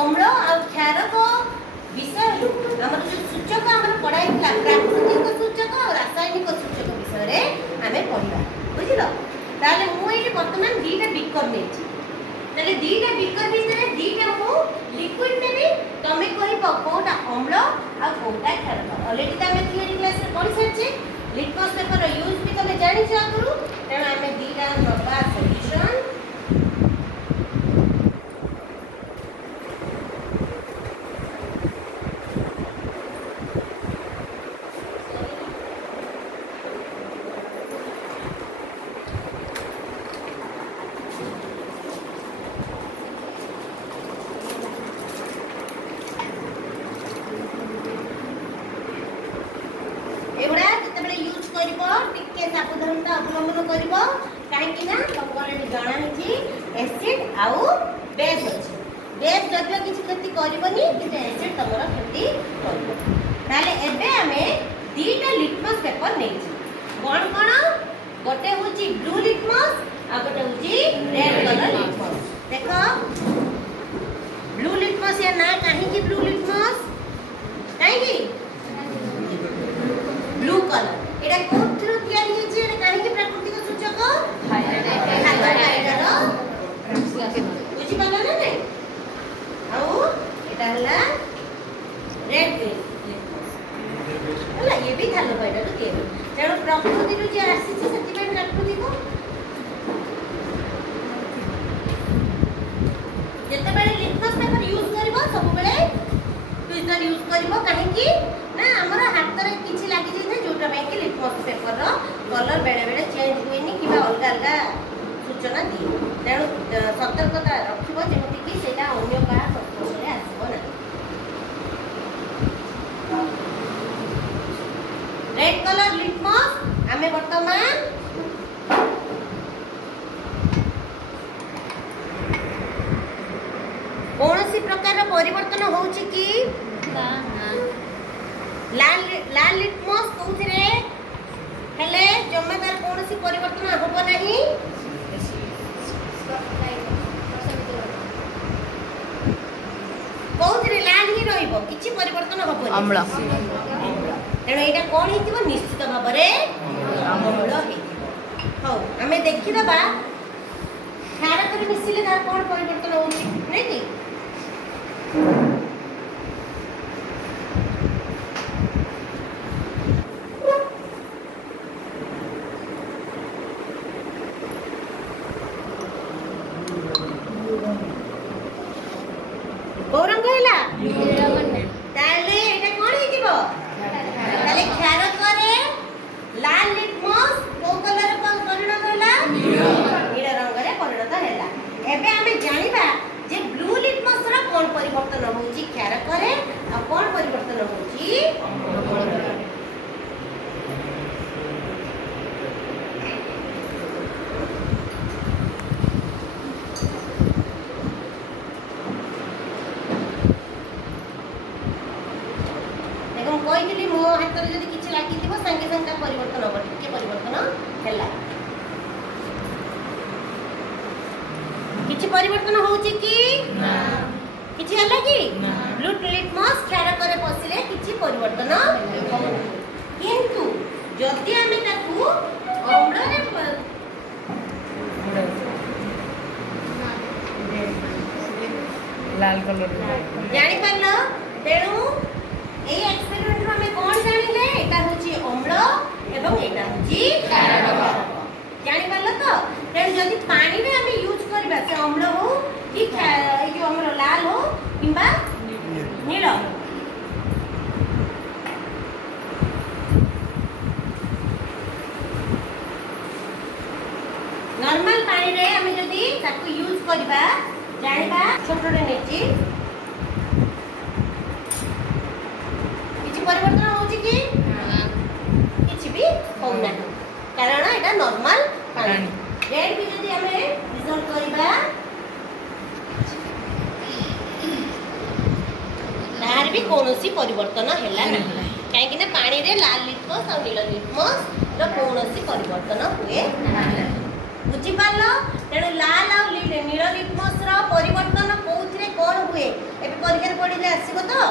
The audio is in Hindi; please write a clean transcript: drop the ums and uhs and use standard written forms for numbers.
अम्ल और क्षारक विषय आम जो सूचक आम पढ़ाई प्राकृतिक सूचक और रासायनिक सूचक विषय आम पढ़ा बुझल। ताले मुझे बर्तमान दीटा बिकर नहीं दीटा बिकर भितर दीटा मु लिक्विड नेबी तमे कहिबो कोटा अम्ल आ कोटा क्षारक। ऑलरेडी त हमें थियोरी क्लास रे पढ़ी सारछे लिटमस पेपर यूज भी तमे जानि छ आगु तेना हमें दीटा नबा सॉल्यूशन सावधानता अवलंबन करिवो काहेकि ना तुमको जाना है एसिड आउ बेस अछि बेस जदियो किछि क्षति करबनी कि एसिड तमरा क्षति करबो। ताले एबे हमें दीटा लिटमस पेपर नै छी कोन कोन गोटे होची ब्लू लिटमस आ गोटे होची रेड कलर लिटमस। देखो ब्लू लिटमस या ना काहे कि ब्लू लिटमस काहे कि ब्लू कलर एटा कोथरो तयारी हे जे काहे कि प्राकृतिक सूचक थाइरोइड बुझी पाला ना नहीं आउ एटा हला रेड लिटमस हला ये भी थाइरोइड रो के तेणु प्रकृति रो जे आसी छै सेति पे प्राकृतिक जते बेले लिटमस पेपर यूज करबो सब बेले ट्विजर यूज करबो काहे कि ना हमरा हाथ रे किछि लागि जे जोटा में कि लिटमस पेपर रो कलर बेले बेले चेंज होइनी किबा अलग अलग सूचना दिए तेणु सतर्कता रखिबो जेमति कि सेटा अन्य का संस्पर्श रे आसीबो ना। रेड कलर लिटमस आमे वर्तमान कौनसी प्रकार परिवर्तन होउची कि ना लाल लिटमस कोथरे हेले जमादार कौनसी परिवर्तन होबो नाही कोथरे लाल ही रहिबो किछि परिवर्तन होबो नाही अम्ल तेणु एटा कोन हेतिबो निश्चित भाव रे अम्ल हेतिबो। हो हमें देखि दबा क्षारक रे मिसिले तार कोन परिवर्तन होउची नै कि गौरंग हैला ताले एटा कोन हेतिबो ताले क्षारक रे लाल लिटमस को कलर को परिणत होला नीला रंग रे परिणत हैला। एबे हमें जानिबा जे ब्लू लिटमस रा कोन परिवर्तन होउची क्षारक रे आ कोन परिवर्तन होउची कहिली मो हाथ रे जदी किछ लागि दिबो संगे संगे परिवर्तन हो के परिवर्तन हैला किछ परिवर्तन होउची कि ना किछ हैला कि ब्लू लिटमस क्षारक रे पसिले किछ परिवर्तन हो किंतु जदी हमें ताकू अम्ल रे लाल कलर जानि पालो तेणु ए एक्सपेरिमेंट में कोन जानिले एटा होची अम्ल एवं एटा होची क्षारक जानि पालो तो तेणु जदी पानी रे हम यूज करबा से अम्ल हो कि ए जो हमर लाल हो किबा नील नॉर्मल पानी रे हम जदी ताकू यूज करबा जानिबा छोटो रे नेची परिवर्तन होउची कि किछि भी होउना कारण एटा नॉर्मल पानी रेड भी जदी हमें रिजल्ट करबा तार भी कोनोसी परिवर्तन हैला ना काहे कि ना पानी रे लाल लिटमस और नील लिटमस रो कोनोसी परिवर्तन हुए ना बुझी पालो तेणु लाल और नील लिटमस रो परिवर्तन कोउथरे कोन हुए ଆସିବ ତ